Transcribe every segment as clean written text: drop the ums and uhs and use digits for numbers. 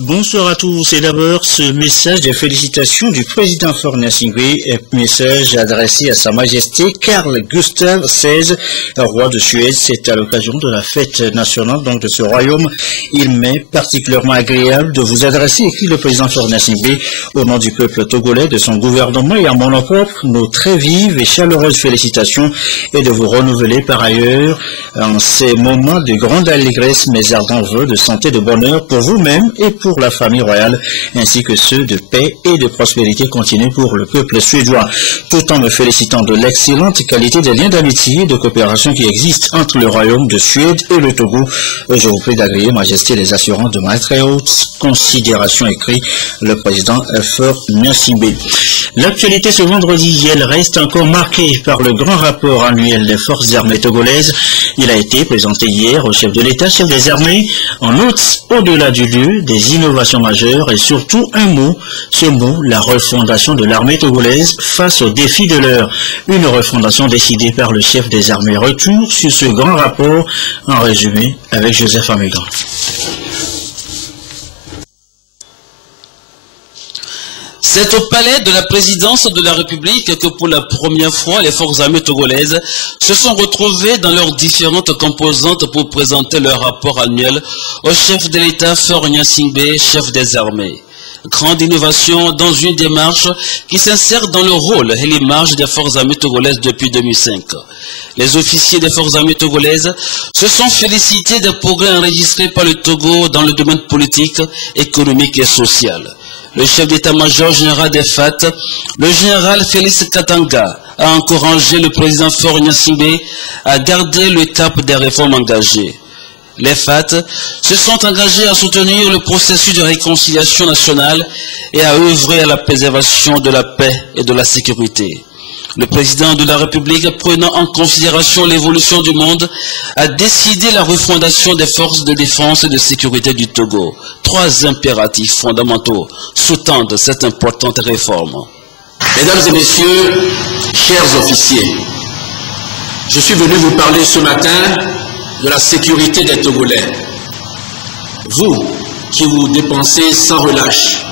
Bonsoir à tous et d'abord ce message de félicitations du président Faure Gnassingbé, message adressé à Sa Majesté Carl Gustaf XVI, roi de Suède. C'est à l'occasion de la fête nationale donc de ce royaume. Il m'est particulièrement agréable de vous adresser, écrit le président Faure Gnassingbé, au nom du peuple togolais, de son gouvernement et à mon nom propre, nos très vives et chaleureuses félicitations et de vous renouveler par ailleurs en ces moments de grande allégresse mes ardents vœux de santé, de bonheur pour vous-même et pour la famille royale, ainsi que ceux de paix et de prospérité continue pour le peuple suédois, tout en me félicitant de l'excellente qualité des liens d'amitié et de coopération qui existent entre le royaume de Suède et le Togo. Je vous prie d'agréer, Majesté, les assurances de ma très haute considération, écrit le président Faure Gnassingbé. L'actualité ce vendredi, elle reste encore marquée par le grand rapport annuel des forces armées togolaises. Il a été présenté hier au chef de l'État, chef des armées. En outre, au-delà du lieu, des innovations majeures et surtout un mot, ce mot, la refondation de l'armée togolaise face aux défis de l'heure. Une refondation décidée par le chef des armées. Retour sur ce grand rapport, en résumé, avec Joseph Amégan. C'est au palais de la présidence de la République que pour la première fois, les forces armées togolaises se sont retrouvées dans leurs différentes composantes pour présenter leur rapport annuel au chef de l'État Faure Gnassingbé, chef des armées. Grande innovation dans une démarche qui s'insère dans le rôle et l'image des forces armées togolaises depuis 2005. Les officiers des forces armées togolaises se sont félicités des progrès enregistrés par le Togo dans le domaine politique, économique et social. Le chef d'état-major général des FAT, le général Félix Katanga, a encouragé le président Faure Gnassingbé à garder le cap des réformes engagées. Les FAT se sont engagés à soutenir le processus de réconciliation nationale et à œuvrer à la préservation de la paix et de la sécurité. Le président de la République, prenant en considération l'évolution du monde, a décidé la refondation des forces de défense et de sécurité du Togo. 3 impératifs fondamentaux sous-tendent cette importante réforme. Mesdames et messieurs, chers officiers, je suis venu vous parler ce matin de la sécurité des Togolais. Vous qui vous dépensez sans relâche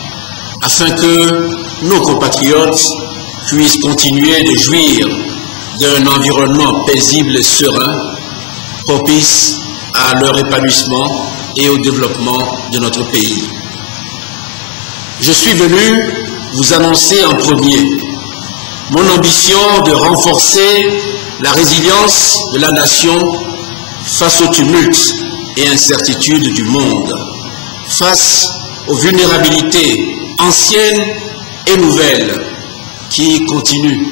afin que nos compatriotes puissent continuer de jouir d'un environnement paisible et serein, propice à leur épanouissement et au développement de notre pays. Je suis venu vous annoncer en premier mon ambition de renforcer la résilience de la nation face aux tumultes et incertitudes du monde, face aux vulnérabilités anciennes et nouvelles qui continuent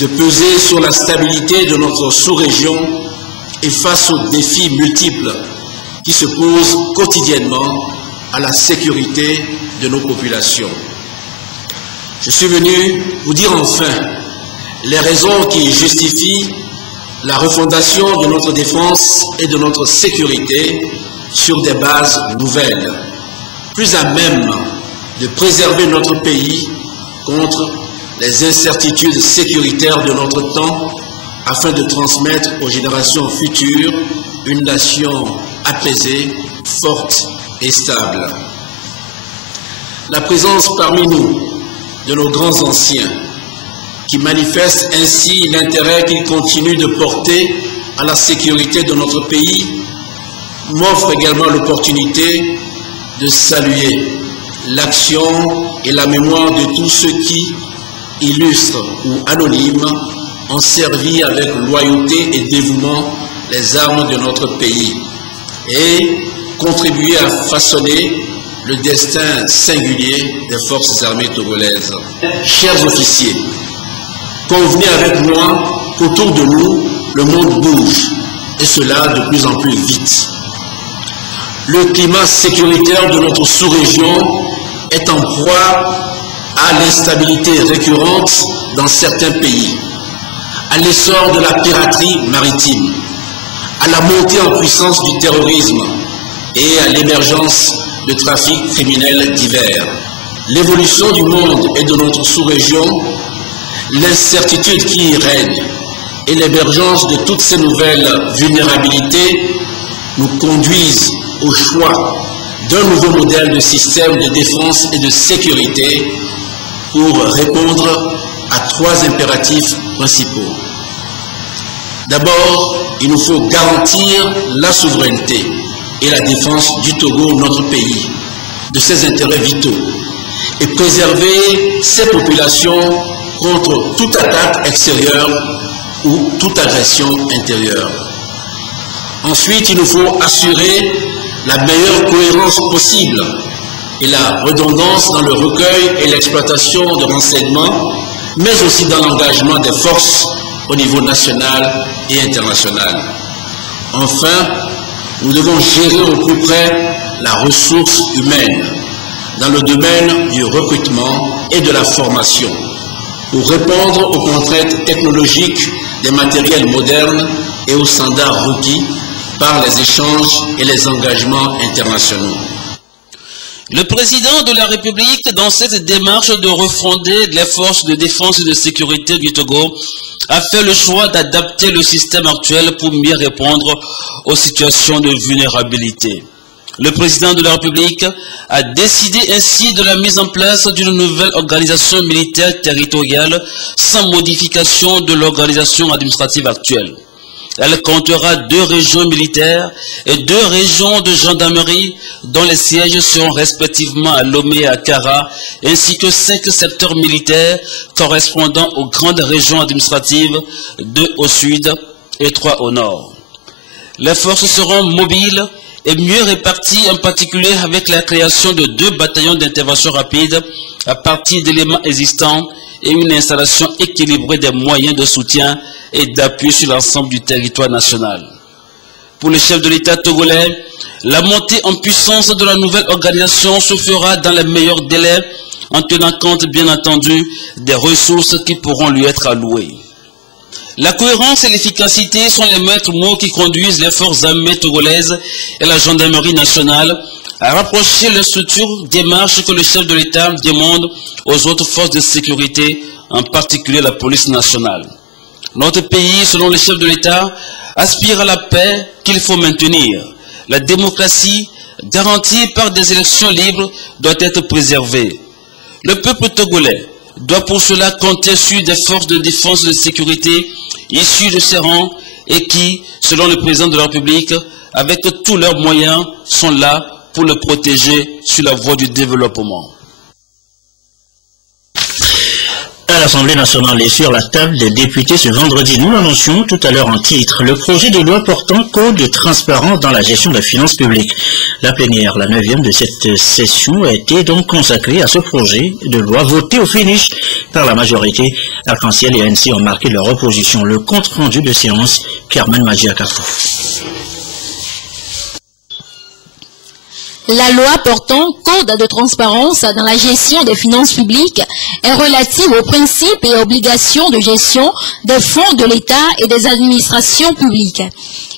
de peser sur la stabilité de notre sous-région et face aux défis multiples qui se posent quotidiennement à la sécurité de nos populations. Je suis venu vous dire enfin les raisons qui justifient la refondation de notre défense et de notre sécurité sur des bases nouvelles, plus à même de préserver notre pays contre les incertitudes sécuritaires de notre temps, afin de transmettre aux générations futures une nation apaisée, forte et stable. La présence parmi nous de nos grands anciens, qui manifestent ainsi l'intérêt qu'ils continuent de porter à la sécurité de notre pays, m'offre également l'opportunité de saluer l'action et la mémoire de tous ceux qui, illustres ou anonymes, ont servi avec loyauté et dévouement les armes de notre pays et contribué à façonner le destin singulier des forces armées togolaises. Chers officiers, convenez avec moi qu'autour de nous, le monde bouge, et cela de plus en plus vite. Le climat sécuritaire de notre sous-région est en proie à l'instabilité récurrente dans certains pays, à l'essor de la piraterie maritime, à la montée en puissance du terrorisme et à l'émergence de trafics criminels divers. L'évolution du monde et de notre sous-région, l'incertitude qui y règne et l'émergence de toutes ces nouvelles vulnérabilités nous conduisent au choix d'un nouveau modèle de système de défense et de sécurité pour répondre à 3 impératifs principaux. D'abord, il nous faut garantir la souveraineté et la défense du Togo, notre pays, de ses intérêts vitaux, et préserver ses populations contre toute attaque extérieure ou toute agression intérieure. Ensuite, il nous faut assurer la meilleure cohérence possible et la redondance dans le recueil et l'exploitation de renseignements, mais aussi dans l'engagement des forces au niveau national et international. Enfin, nous devons gérer au plus près la ressource humaine dans le domaine du recrutement et de la formation pour répondre aux contraintes technologiques des matériels modernes et aux standards requis par les échanges et les engagements internationaux. Le président de la République, dans cette démarche de refonder les forces de défense et de sécurité du Togo, a fait le choix d'adapter le système actuel pour mieux répondre aux situations de vulnérabilité. Le président de la République a décidé ainsi de la mise en place d'une nouvelle organisation militaire territoriale sans modification de l'organisation administrative actuelle. Elle comptera 2 régions militaires et 2 régions de gendarmerie dont les sièges seront respectivement à Lomé et à Kara, ainsi que 5 secteurs militaires correspondant aux grandes régions administratives, 2 au sud et 3 au nord. Les forces seront mobiles et mieux réparties, en particulier avec la création de 2 bataillons d'intervention rapide à partir d'éléments existants et une installation équilibrée des moyens de soutien et d'appui sur l'ensemble du territoire national. Pour le chef de l'État togolais, la montée en puissance de la nouvelle organisation se fera dans les meilleurs délais, en tenant compte bien entendu des ressources qui pourront lui être allouées. La cohérence et l'efficacité sont les maîtres mots qui conduisent les forces armées togolaises et la gendarmerie nationale à rapprocher les structures démarches que le chef de l'État demande aux autres forces de sécurité, en particulier la police nationale. Notre pays, selon le chef de l'État, aspire à la paix qu'il faut maintenir. La démocratie, garantie par des élections libres, doit être préservée. Le peuple togolais doit pour cela compter sur des forces de défense et de sécurité issues de ses rangs et qui, selon le président de la République, avec tous leurs moyens, sont là pour le protéger sur la voie du développement. À l'Assemblée nationale et sur la table des députés ce vendredi, nous l'annoncions tout à l'heure en titre, le projet de loi portant code de transparence dans la gestion des finances publiques. La plénière, la 9e de cette session, a été donc consacrée à ce projet de loi voté au finish par la majorité. Arc-en-Ciel et ANC ont marqué leur opposition. Le compte rendu de séance, Carmen Magia-Kafou. La loi portant code de transparence dans la gestion des finances publiques est relative aux principes et obligations de gestion des fonds de l'État et des administrations publiques.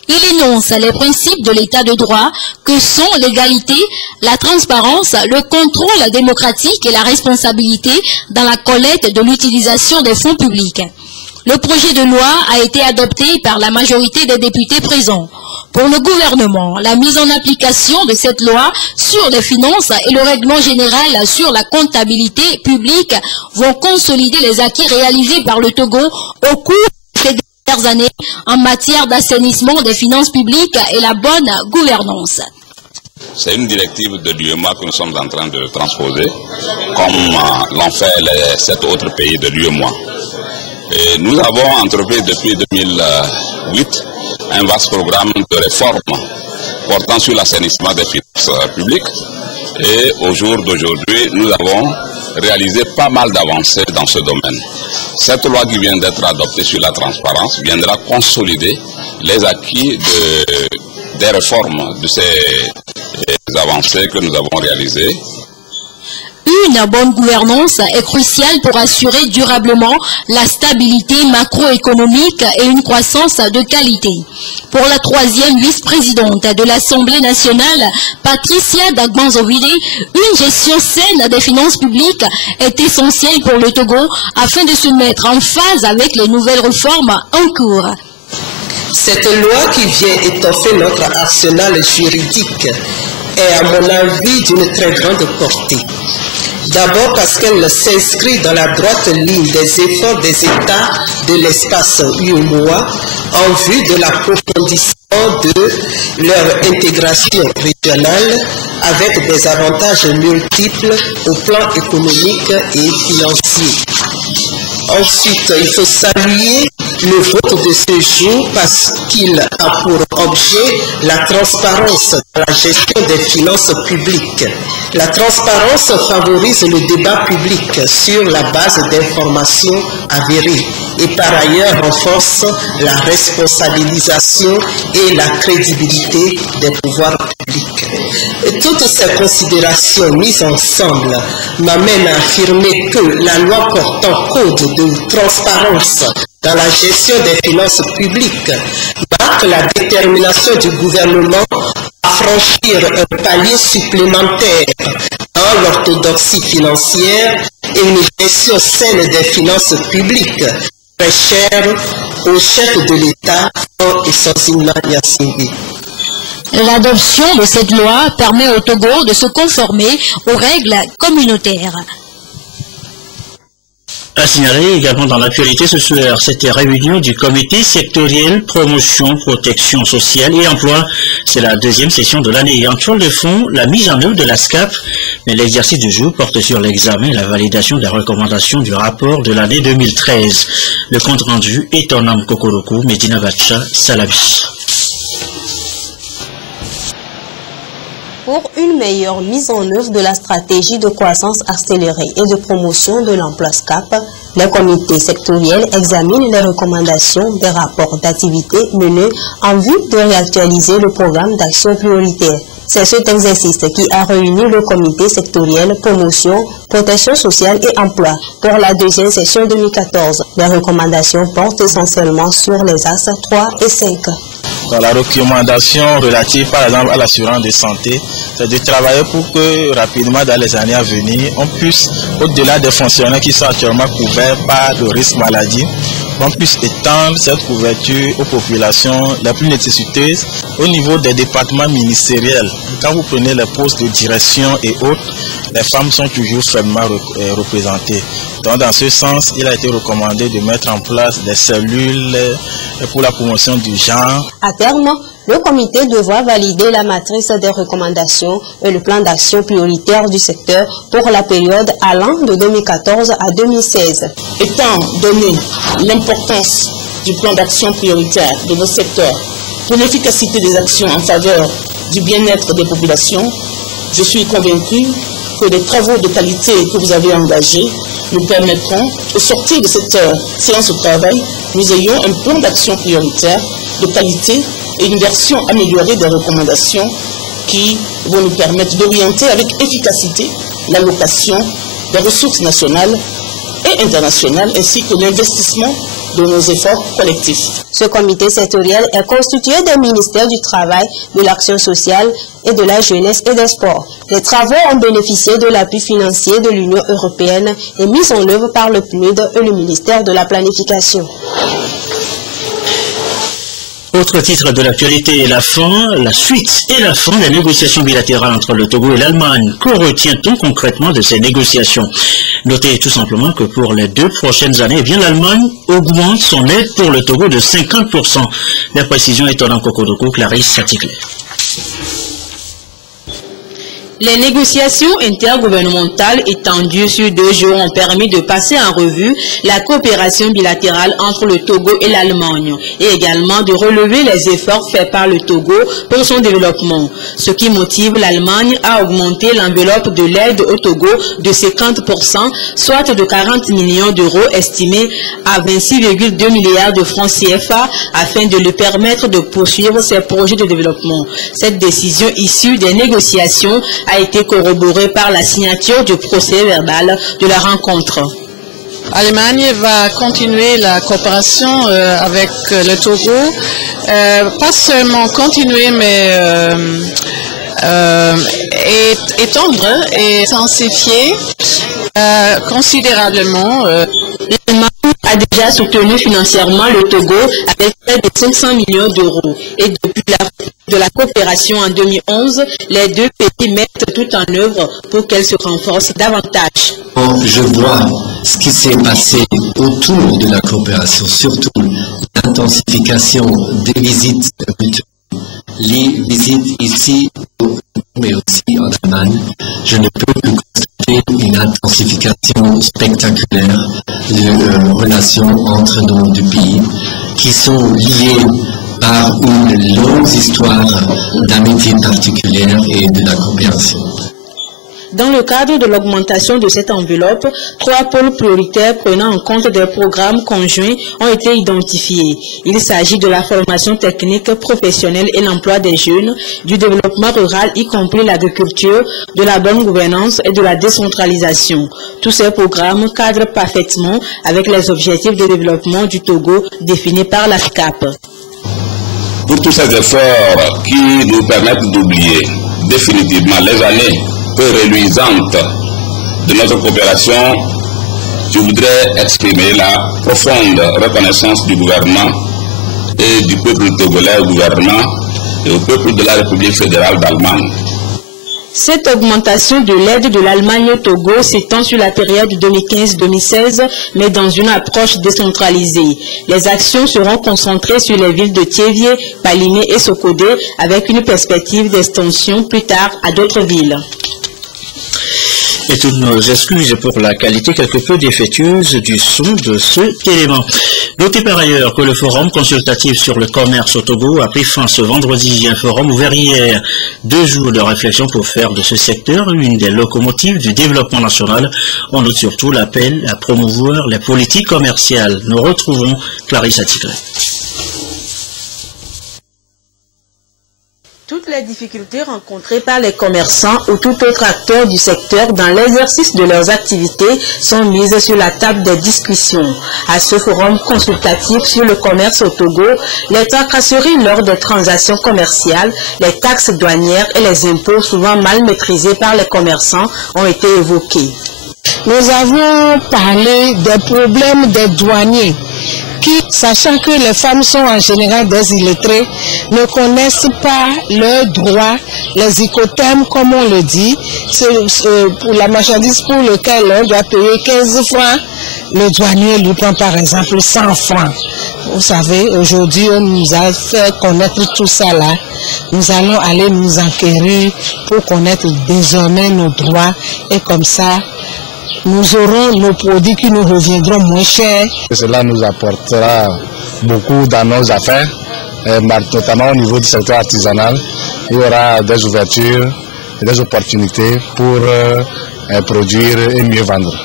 Il énonce les principes de l'État de droit que sont l'égalité, la transparence, le contrôle démocratique et la responsabilité dans la collecte de l'utilisation des fonds publics. Le projet de loi a été adopté par la majorité des députés présents. Pour le gouvernement, la mise en application de cette loi sur les finances et le règlement général sur la comptabilité publique vont consolider les acquis réalisés par le Togo au cours des dernières années en matière d'assainissement des finances publiques et la bonne gouvernance. C'est une directive de l'UEMOA que nous sommes en train de transposer, comme l'ont fait les 7 autres pays de l'UEMOA. Et nous avons entrepris depuis 2008 un vaste programme de réforme portant sur l'assainissement des finances publiques. Et au jour d'aujourd'hui, nous avons réalisé pas mal d'avancées dans ce domaine. Cette loi qui vient d'être adoptée sur la transparence viendra consolider les acquis des réformes de ces avancées que nous avons réalisées. Une bonne gouvernance est cruciale pour assurer durablement la stabilité macroéconomique et une croissance de qualité. Pour la 3e vice-présidente de l'Assemblée nationale, Patricia Dagbanzovide, une gestion saine des finances publiques est essentielle pour le Togo afin de se mettre en phase avec les nouvelles réformes en cours. Cette loi qui vient étoffer notre arsenal juridique est à mon avis d'une très grande portée. D'abord parce qu'elle s'inscrit dans la droite ligne des efforts des États de l'espace UEMOA en vue de l'approfondissement de leur intégration régionale avec des avantages multiples au plan économique et financier. Ensuite, il faut saluer le vote de ce jour parce qu'il a pour objet la transparence dans la gestion des finances publiques. La transparence favorise le débat public sur la base d'informations avérées et par ailleurs renforce la responsabilisation et la crédibilité des pouvoirs publics. Et toutes ces considérations mises ensemble m'amènent à affirmer que la loi portant code de transparence dans la gestion des finances publiques marque la détermination du gouvernement à franchir un palier supplémentaire dans l'orthodoxie financière et une gestion saine des finances publiques, très chère au chef de l'État et Sonsingna Gnassingbé. L'adoption de cette loi permet au Togo de se conformer aux règles communautaires. À signaler également dans l'actualité ce soir, cette réunion du comité sectoriel promotion, protection sociale et emploi. C'est la deuxième session de l'année. En toile de fond, la mise en œuvre de la SCAP, mais l'exercice du jour porte sur l'examen et la validation des recommandations du rapport de l'année 2013. Le compte rendu est en âme Kokoroko, Medina Bacha, Salabi. Pour une meilleure mise en œuvre de la stratégie de croissance accélérée et de promotion de l'emploi SCAP, le comité sectoriel examine les recommandations des rapports d'activité menés en vue de réactualiser le programme d'action prioritaire. C'est cet exercice qui a réuni le comité sectoriel promotion, protection sociale et emploi pour la deuxième session 2014. Les recommandations portent essentiellement sur les axes 3 et 5. Dans la recommandation relative par exemple à l'assurance de santé, c'est de travailler pour que rapidement dans les années à venir, on puisse, au-delà des fonctionnaires qui sont actuellement couverts par le risque maladie, on puisse étendre cette couverture aux populations les plus nécessiteuses au niveau des départements ministériels. Quand vous prenez les postes de direction et autres, les femmes sont toujours faiblement représentées. Donc dans ce sens, il a été recommandé de mettre en place des cellules pour la promotion du genre. À terme, le comité devra valider la matrice des recommandations et le plan d'action prioritaire du secteur pour la période allant de 2014 à 2016. Étant donné l'importance du plan d'action prioritaire de nos secteurs pour l'efficacité des actions en faveur du bien-être des populations, je suis convaincu que les travaux de qualité que vous avez engagés nous permettront, au sortir de cette séance de travail, nous ayons un plan d'action prioritaire de qualité et une version améliorée des recommandations qui vont nous permettre d'orienter avec efficacité l'allocation des ressources nationales et internationales ainsi que l'investissement de nos efforts collectifs. Ce comité sectoriel est constitué des ministères du Travail, de l'Action sociale et de la Jeunesse et des Sports. Les travaux ont bénéficié de l'appui financier de l'Union européenne et mis en œuvre par le PNUD et le ministère de la Planification. Autre titre de l'actualité, la suite et la fin des négociations bilatérales entre le Togo et l'Allemagne. Que retient-on concrètement de ces négociations? Notez tout simplement que pour les 2 prochaines années, l'Allemagne augmente son aide pour le Togo de 50%. Les précisions étonnant Kokodoko, Clarisse Satikle. Les négociations intergouvernementales étendues sur 2 jours ont permis de passer en revue la coopération bilatérale entre le Togo et l'Allemagne et également de relever les efforts faits par le Togo pour son développement, ce qui motive l'Allemagne à augmenter l'enveloppe de l'aide au Togo de 50%, soit de 40 millions d'euros estimés à 26,2 milliards de francs CFA afin de lui permettre de poursuivre ses projets de développement. Cette décision issue des négociations a été corroborée par la signature du procès verbal de la rencontre. L'Allemagne va continuer la coopération avec le Togo, pas seulement continuer, mais étendre et intensifier considérablement. L'Allemagne a a déjà soutenu financièrement le Togo avec près de 500 millions d'euros. Et depuis de la coopération en 2011, les deux pays mettent tout en œuvre pour qu'elle se renforce davantage. Je vois ce qui s'est passé autour de la coopération, surtout l'intensification des visites, les visites ici, mais aussi en Allemagne. Je ne peux que constater une intensification spectaculaire de relations entre nos deux pays qui sont liées par une longue histoire d'amitié particulière et de la coopération. Dans le cadre de l'augmentation de cette enveloppe, 3 pôles prioritaires prenant en compte des programmes conjoints ont été identifiés. Il s'agit de la formation technique professionnelle et l'emploi des jeunes, du développement rural y compris l'agriculture, de la bonne gouvernance et de la décentralisation. Tous ces programmes cadrent parfaitement avec les objectifs de développement du Togo définis par la SCAP. Pour tous ces efforts qui nous permettent d'oublier définitivement les années peu reluisante de notre coopération, je voudrais exprimer la profonde reconnaissance du gouvernement et du peuple togolais au gouvernement et au peuple de la République fédérale d'Allemagne. Cette augmentation de l'aide de l'Allemagne au Togo s'étend sur la période 2015-2016, mais dans une approche décentralisée. Les actions seront concentrées sur les villes de Thiévié, Palimé et Sokodé, avec une perspective d'extension plus tard à d'autres villes. Et toutes nos excuses pour la qualité quelque peu défectueuse du son de cet élément. Notez par ailleurs que le forum consultatif sur le commerce au Togo a pris fin ce vendredi. Un forum ouvert hier. 2 jours de réflexion pour faire de ce secteur une des locomotives du développement national. On note surtout l'appel à promouvoir les politiques commerciales. Nous retrouvons Clarisse Attigré. Toutes les difficultés rencontrées par les commerçants ou tout autre acteur du secteur dans l'exercice de leurs activités sont mises sur la table des discussions. À ce forum consultatif sur le commerce au Togo, les tracasseries lors des transactions commerciales, les taxes douanières et les impôts souvent mal maîtrisés par les commerçants ont été évoqués. Nous avons parlé des problèmes des douaniers qui, sachant que les femmes sont en général des illettrées, ne connaissent pas leurs droits, les icotèmes comme on le dit. C'est pour la marchandise pour laquelle on doit payer 15 francs, le douanier lui prend par exemple 100 francs. Vous savez, aujourd'hui on nous a fait connaître tout ça là. Nous allons aller nous enquérir pour connaître désormais nos droits et comme ça, nous aurons nos produits qui nous reviendront moins chers. Cela nous apportera beaucoup dans nos affaires, notamment au niveau du secteur artisanal. Il y aura des ouvertures et des opportunités pour produire et mieux vendre.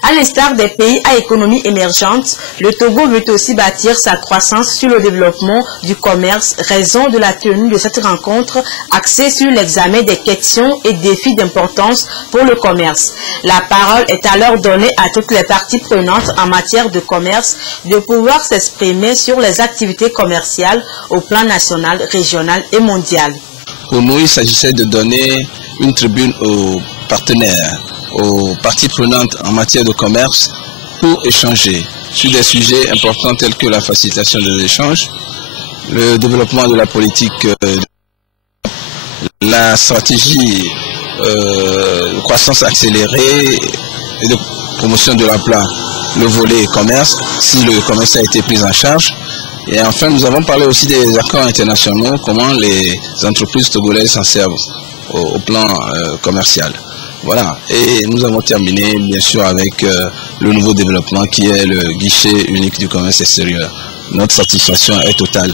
À l'instar des pays à économie émergente, le Togo veut aussi bâtir sa croissance sur le développement du commerce, raison de la tenue de cette rencontre axée sur l'examen des questions et défis d'importance pour le commerce. La parole est alors donnée à toutes les parties prenantes en matière de commerce de pouvoir s'exprimer sur les activités commerciales au plan national, régional et mondial. Pour nous, il s'agissait de donner une tribune aux partenaires, aux parties prenantes en matière de commerce pour échanger sur des sujets importants tels que la facilitation des échanges, le développement de la politique, la stratégie de croissance accélérée et de promotion de l'emploi, le volet commerce, si le commerce a été pris en charge. Et enfin, nous avons parlé aussi des accords internationaux, comment les entreprises togolaises s'en servent au plan commercial. Voilà, et nous avons terminé bien sûr avec le nouveau développement qui est le guichet unique du commerce extérieur. Notre satisfaction est totale.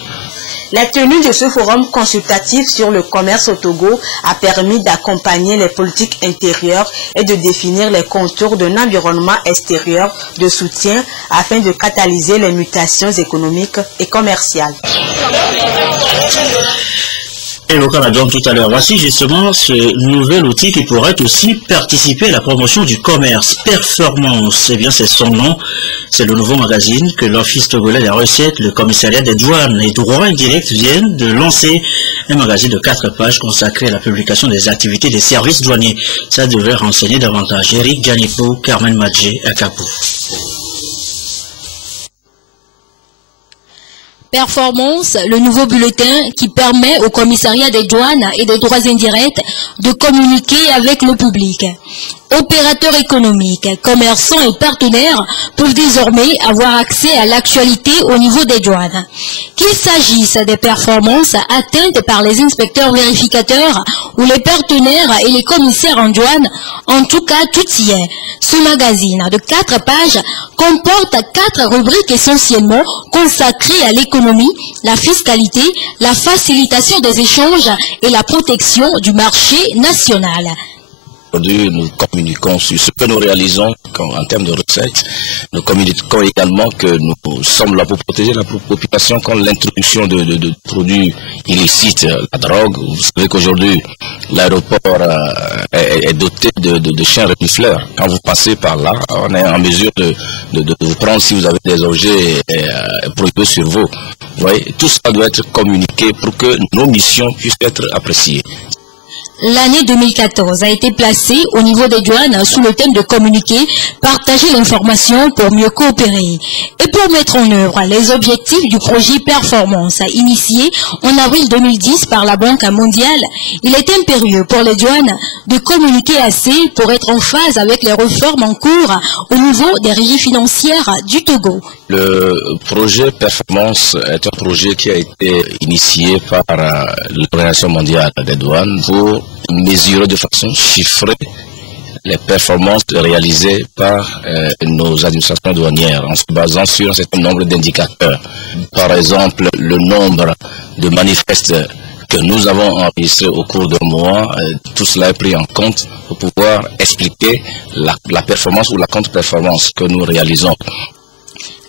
La tenue de ce forum consultatif sur le commerce au Togo a permis d'accompagner les politiques intérieures et de définir les contours d'un environnement extérieur de soutien afin de catalyser les mutations économiques et commerciales. Évoquant la donne tout à l'heure, voici justement ce nouvel outil qui pourrait aussi participer à la promotion du commerce. Performance, eh bien c'est son nom, c'est le nouveau magazine que l'Office togolais des recettes, le commissariat des douanes et droits indirects viennent de lancer. Un magazine de 4 pages consacré à la publication des activités des services douaniers. Ça devrait renseigner davantage. Eric Ganipo, Carmen Madjé, à Capou. Performance, le nouveau bulletin qui permet au commissariat des douanes et des droits indirects de communiquer avec le public. Opérateurs économiques, commerçants et partenaires peuvent désormais avoir accès à l'actualité au niveau des douanes. Qu'il s'agisse des performances atteintes par les inspecteurs vérificateurs ou les partenaires et les commissaires en douane, en tout cas tout y est. Ce magazine de 4 pages comporte 4 rubriques essentiellement consacrées à l'économie, la fiscalité, la facilitation des échanges et la protection du marché national. Aujourd'hui, nous communiquons sur ce que nous réalisons en termes de recettes. Nous communiquons également que nous sommes là pour protéger la population contre l'introduction de produits illicites, la drogue. Vous savez qu'aujourd'hui, l'aéroport est doté de chiens renifleurs. Quand vous passez par là, on est en mesure de vous prendre si vous avez des objets prohibés sur vous. Vous voyez, tout ça doit être communiqué pour que nos missions puissent être appréciées. L'année 2014 a été placée au niveau des douanes sous le thème de communiquer, partager l'information pour mieux coopérer. Et pour mettre en œuvre les objectifs du projet Performance initié en avril 2010 par la Banque mondiale, il est impérieux pour les douanes de communiquer assez pour être en phase avec les réformes en cours au niveau des régies financières du Togo. Le projet Performance est un projet qui a été initié par l'Organisation mondiale des douanes pour mesurer de façon chiffrée les performances réalisées par nos administrations douanières en se basant sur un certain nombre d'indicateurs. Par exemple, le nombre de manifestes que nous avons enregistrés au cours d'un mois, tout cela est pris en compte pour pouvoir expliquer la performance ou la contre-performance que nous réalisons.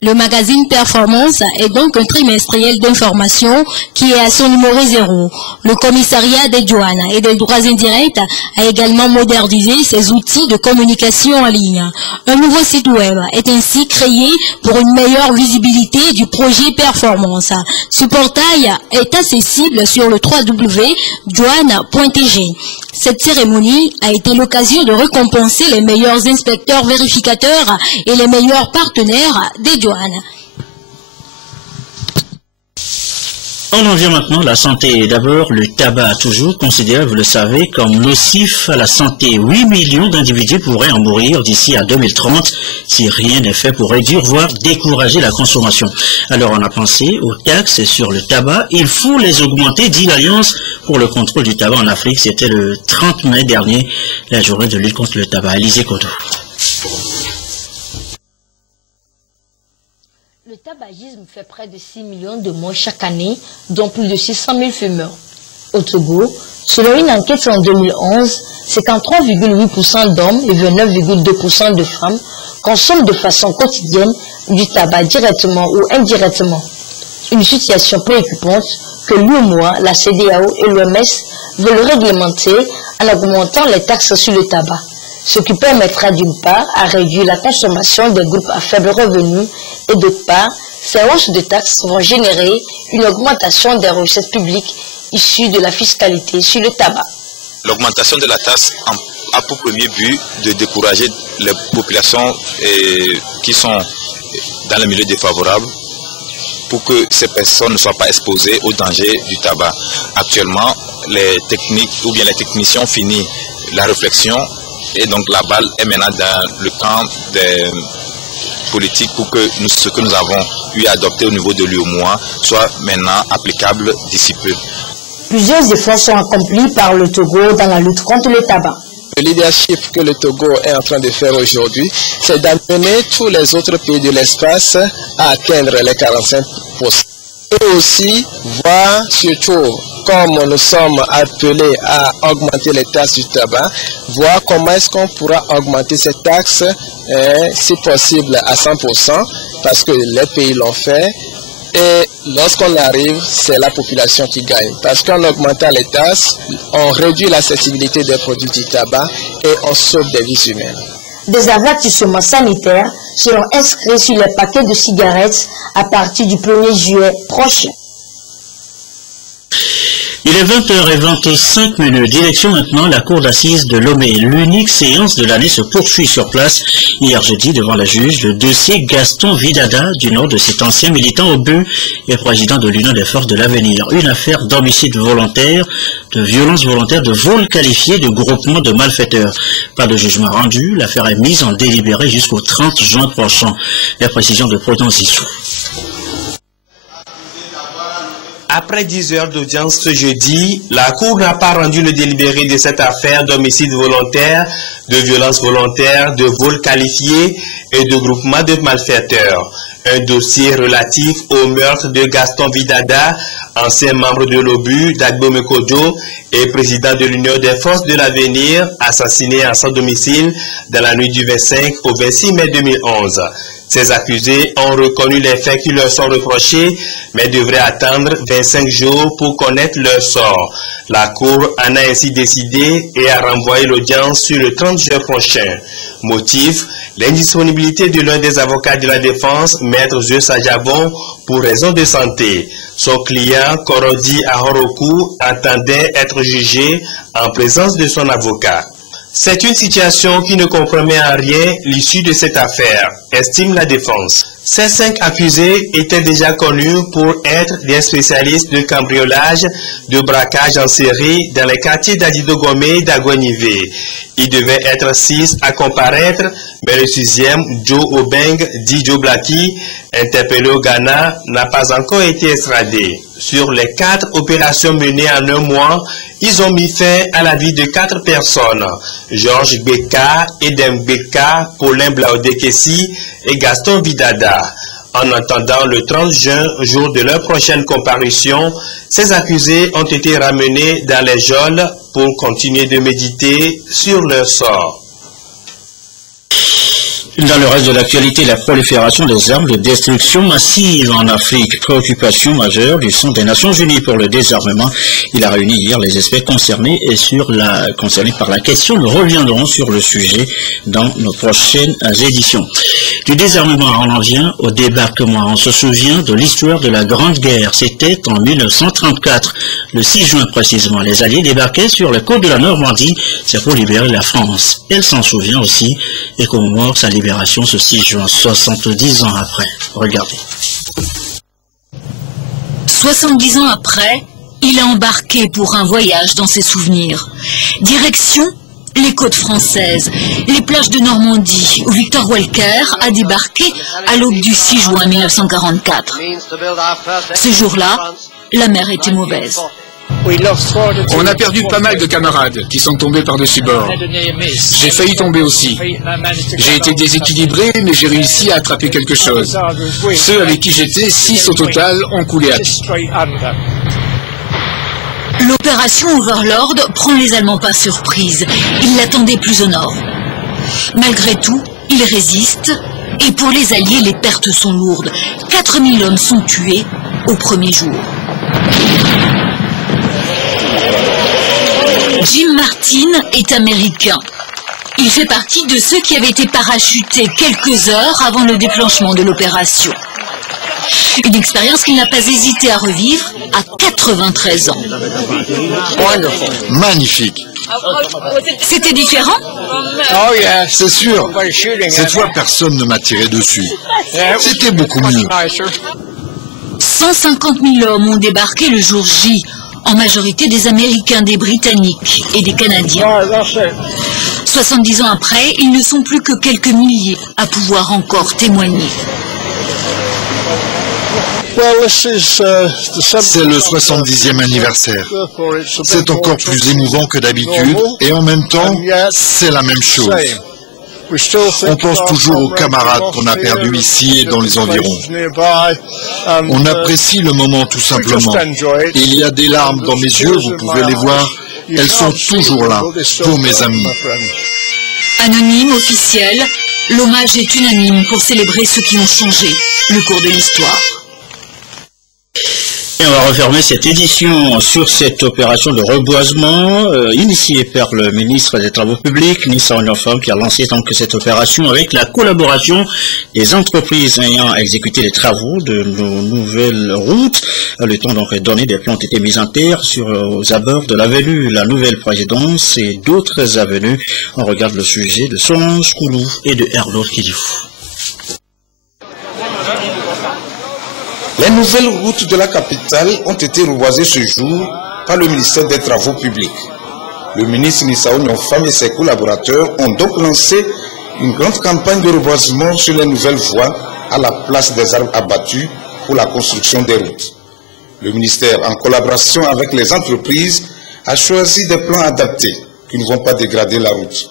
Le magazine Performance est donc un trimestriel d'information qui est à son numéro 0. Le commissariat des douanes et des droits indirects a également modernisé ses outils de communication en ligne. Un nouveau site web est ainsi créé pour une meilleure visibilité du projet Performance. Ce portail est accessible sur le www.douane.tg. Cette cérémonie a été l'occasion de récompenser les meilleurs inspecteurs vérificateurs et les meilleurs partenaires des douanes. On en vient maintenant à la santé. D'abord, le tabac, toujours considéré, vous le savez, comme nocif à la santé. 8 millions d'individus pourraient en mourir d'ici à 2030 si rien n'est fait pour réduire, voire décourager la consommation. Alors, on a pensé aux taxes sur le tabac. Il faut les augmenter, dit l'Alliance pour le contrôle du tabac en Afrique. C'était le 30 mai dernier, la journée de lutte contre le tabac. Élisée Koto. Le tabagisme fait près de 6 millions de morts chaque année, dont plus de 600 000 fumeurs. Au Togo, selon une enquête en 2011, 53,8% d'hommes et 29,2% de femmes consomment de façon quotidienne du tabac directement ou indirectement. Une situation préoccupante que l'UEMOA, la CEDEAO et l'OMS veulent réglementer en augmentant les taxes sur le tabac, ce qui permettra d'une part à réduire la consommation des groupes à faible revenu et d'autre part, ces hausses de taxes vont générer une augmentation des recettes publiques issues de la fiscalité sur le tabac. L'augmentation de la taxe a pour premier but de décourager les populations qui sont dans le milieu défavorable pour que ces personnes ne soient pas exposées au danger du tabac. Actuellement, les techniciens ont fini la réflexion et donc la balle est maintenant dans le camp des politiques pour que ce que nous avons eu à adopter au niveau de l'UEMOA soit maintenant applicable d'ici peu. Plusieurs efforts sont accomplis par le Togo dans la lutte contre le tabac. Le leadership que le Togo est en train de faire aujourd'hui, c'est d'amener tous les autres pays de l'espace à atteindre les 45%. Et aussi voir surtout, comme nous sommes appelés à augmenter les taxes du tabac, voir comment est-ce qu'on pourra augmenter ces taxes, si possible à 100%, parce que les pays l'ont fait. Et lorsqu'on arrive, c'est la population qui gagne. Parce qu'en augmentant les taxes, on réduit l'accessibilité des produits du tabac et on sauve des vies humaines. Des avertissements sanitaires seront inscrits sur les paquets de cigarettes à partir du 1er juillet prochain. Il est 20h25. Direction maintenant la cour d'assises de Lomé. L'unique séance de l'année se poursuit sur place. Hier jeudi, devant la juge, le dossier Gaston Vidada, du nom de cet ancien militant obus et président de l'Union des forces de l'avenir. Une affaire d'homicide volontaire, de violence volontaire, de vol qualifié, de groupement de malfaiteurs. Pas de jugement rendu. L'affaire est mise en délibéré jusqu'au 30 juin prochain. La précision de Prudence Issou. Après 10 heures d'audience ce jeudi, la Cour n'a pas rendu le délibéré de cette affaire d'homicide volontaire, de violence volontaire, de vol qualifié et de groupement de malfaiteurs. Un dossier relatif au meurtre de Gaston Vidada, ancien membre de l'OBU d'Agbo Mekojo et président de l'Union des forces de l'avenir, assassiné à son domicile dans la nuit du 25 au 26 mai 2011. Ces accusés ont reconnu les faits qui leur sont reprochés, mais devraient attendre 25 jours pour connaître leur sort. La Cour en a ainsi décidé et a renvoyé l'audience sur le 30 juin prochain. Motif, l'indisponibilité de l'un des avocats de la défense, Maître Zeux Sajabon, pour raison de santé. Son client, Korodi Ahoroku, attendait être jugé en présence de son avocat. C'est une situation qui ne compromet en rien l'issue de cette affaire, estime la défense. Ces 5 accusés étaient déjà connus pour être des spécialistes de cambriolage, de braquage en série dans les quartiers d'Adidogome et d'Agwenivé. Il devait être 6 à comparaître, mais le 6e, Joe Obeng, dit Joe Blackie, interpellé au Ghana, n'a pas encore été extradé. Sur les 4 opérations menées en un mois, ils ont mis fin à la vie de 4 personnes. Georges Beka, Edem Beka, Paulin Blaodekessi et Gaston Vidada. En attendant le 30 juin, jour de leur prochaine comparution, ces accusés ont été ramenés dans les geôles pour continuer de méditer sur leur sort. Dans le reste de l'actualité, la prolifération des armes de destruction massive en Afrique, préoccupation majeure du Centre des Nations Unies pour le désarmement. Il a réuni hier les experts concernés par la question. Nous reviendrons sur le sujet dans nos prochaines éditions. Du désarmement, on en vient au débarquement. On se souvient de l'histoire de la Grande Guerre. C'était en 1934, le 6 juin précisément. Les Alliés débarquaient sur les côtes de la Normandie. C'est pour libérer la France. Elle s'en souvient aussi et commémore sa libération ce 6 juin, 70 ans après. Regardez. 70 ans après, il a embarqué pour un voyage dans ses souvenirs. Direction les côtes françaises, les plages de Normandie, où Victor Walker a débarqué à l'aube du 6 juin 1944. Ce jour-là, la mer était mauvaise. On a perdu pas mal de camarades qui sont tombés par-dessus bord. J'ai failli tomber aussi. J'ai été déséquilibré, mais j'ai réussi à attraper quelque chose. Ceux avec qui j'étais, 6 au total, ont coulé à pic. L'opération Overlord prend les Allemands par surprise. Ils l'attendaient plus au nord. Malgré tout, ils résistent et pour les Alliés, les pertes sont lourdes. 4000 hommes sont tués au premier jour. Jim Martin est américain. Il fait partie de ceux qui avaient été parachutés quelques heures avant le déclenchement de l'opération. Une expérience qu'il n'a pas hésité à revivre à 93 ans. Magnifique. C'était différent? C'est sûr. Cette fois, personne ne m'a tiré dessus. C'était beaucoup mieux. 150 000 hommes ont débarqué le jour J, en majorité des Américains, des Britanniques et des Canadiens. 70 ans après, ils ne sont plus que quelques milliers à pouvoir encore témoigner. C'est le 70e anniversaire. C'est encore plus émouvant que d'habitude et en même temps, c'est la même chose. On pense toujours aux camarades qu'on a perdus ici et dans les environs. On apprécie le moment tout simplement. Il y a des larmes dans mes yeux, vous pouvez les voir. Elles sont toujours là, pour mes amis. Anonyme, officiel, l'hommage est unanime pour célébrer ceux qui ont changé le cours de l'histoire. Et on va refermer cette édition sur cette opération de reboisement initiée par le ministre des Travaux publics, Nissa Onyofam, qui a lancé donc cette opération avec la collaboration des entreprises ayant exécuté les travaux de nos nouvelles routes. Le temps donc donné, des plans ont été mis en terre aux abords de l'avenue La Nouvelle Présidence et d'autres avenues. On regarde le sujet de Solange Koulou et de Erlo Kidifou. Les nouvelles routes de la capitale ont été reboisées ce jour par le ministère des Travaux publics. Le ministre Nissa Onyofam et ses collaborateurs ont donc lancé une grande campagne de reboisement sur les nouvelles voies à la place des arbres abattus pour la construction des routes. Le ministère, en collaboration avec les entreprises, a choisi des plants adaptés qui ne vont pas dégrader la route.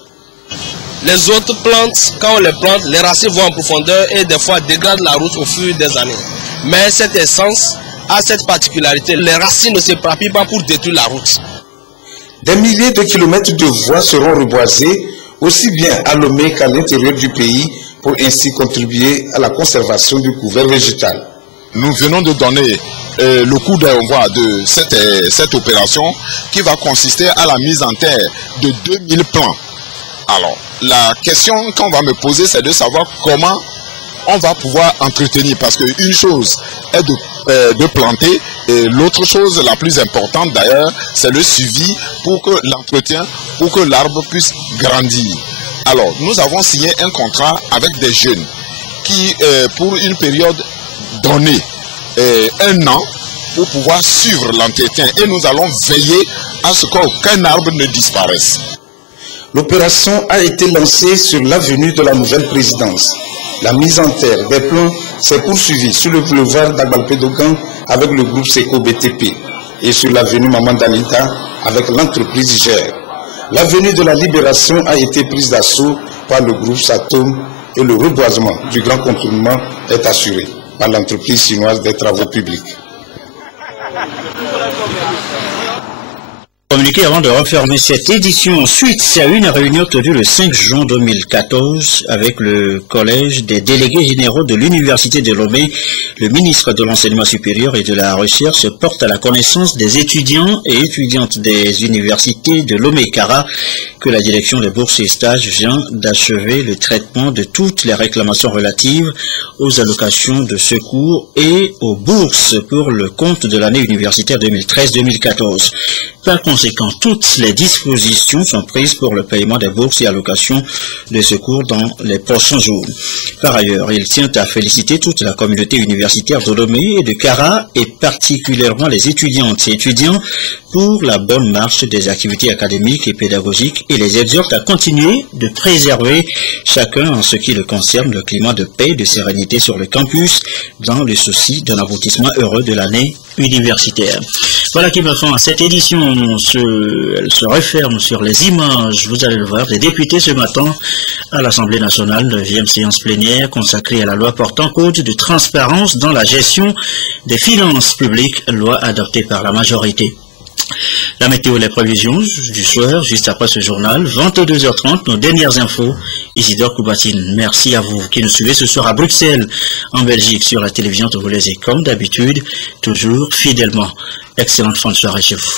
Les autres plantes, quand on les plante, les racines vont en profondeur et des fois dégradent la route au fur des années. Mais cette essence a cette particularité, les racines ne se propagent pas pour détruire la route. Des milliers de kilomètres de voies seront reboisées, aussi bien à Lomé qu'à l'intérieur du pays, pour ainsi contribuer à la conservation du couvert végétal. Nous venons de donner le coup d'envoi de cette opération qui va consister à la mise en terre de 2000 plants. Alors, la question qu'on va me poser, c'est de savoir comment on va pouvoir entretenir, parce qu'une chose est de planter et l'autre chose la plus importante d'ailleurs, c'est le suivi pour que l'entretien, pour que l'arbre puisse grandir. Alors, nous avons signé un contrat avec des jeunes qui, pour une période donnée, 1 an, pour pouvoir suivre l'entretien et nous allons veiller à ce qu'aucun arbre ne disparaisse. L'opération a été lancée sur l'avenue de la Nouvelle Présidence. La mise en terre des plants s'est poursuivie sur le boulevard d'Agbalpé-Dogan avec le groupe Seco BTP et sur l'avenue Maman-Danita avec l'entreprise GER. L'avenue de la Libération a été prise d'assaut par le groupe Satom et le reboisement du grand contournement est assuré par l'entreprise chinoise des travaux publics. Communiqué avant de refermer cette édition suite à une réunion tenue le 5 juin 2014 avec le collège des délégués généraux de l'Université de Lomé. Le ministre de l'Enseignement supérieur et de la Recherche porte à la connaissance des étudiants et étudiantes des universités de Lomé-Kara que la direction des bourses et stages vient d'achever le traitement de toutes les réclamations relatives aux allocations de secours et aux bourses pour le compte de l'année universitaire 2013-2014. Par conséquent, toutes les dispositions sont prises pour le paiement des bourses et allocations de secours dans les prochains jours. Par ailleurs, il tient à féliciter toute la communauté universitaire de Lomé et de Kara et particulièrement les étudiantes et étudiants pour la bonne marche des activités académiques et pédagogiques et les exhorte à continuer de préserver chacun en ce qui le concerne le climat de paix et de sérénité sur le campus dans le souci d'un aboutissement heureux de l'année universitaire. Voilà qui me fait à cette édition. Elle se referme sur les images, vous allez le voir, des députés ce matin à l'Assemblée nationale, 9e séance plénière consacrée à la loi portant code de transparence dans la gestion des finances publiques, loi adoptée par la majorité. La météo, les prévisions du soir, juste après ce journal, 22h30, nos dernières infos. Isidore Koubatine, merci à vous qui nous suivez ce soir à Bruxelles, en Belgique, sur la télévision togolaise et comme d'habitude, toujours fidèlement. Excellente fin de soirée chez vous.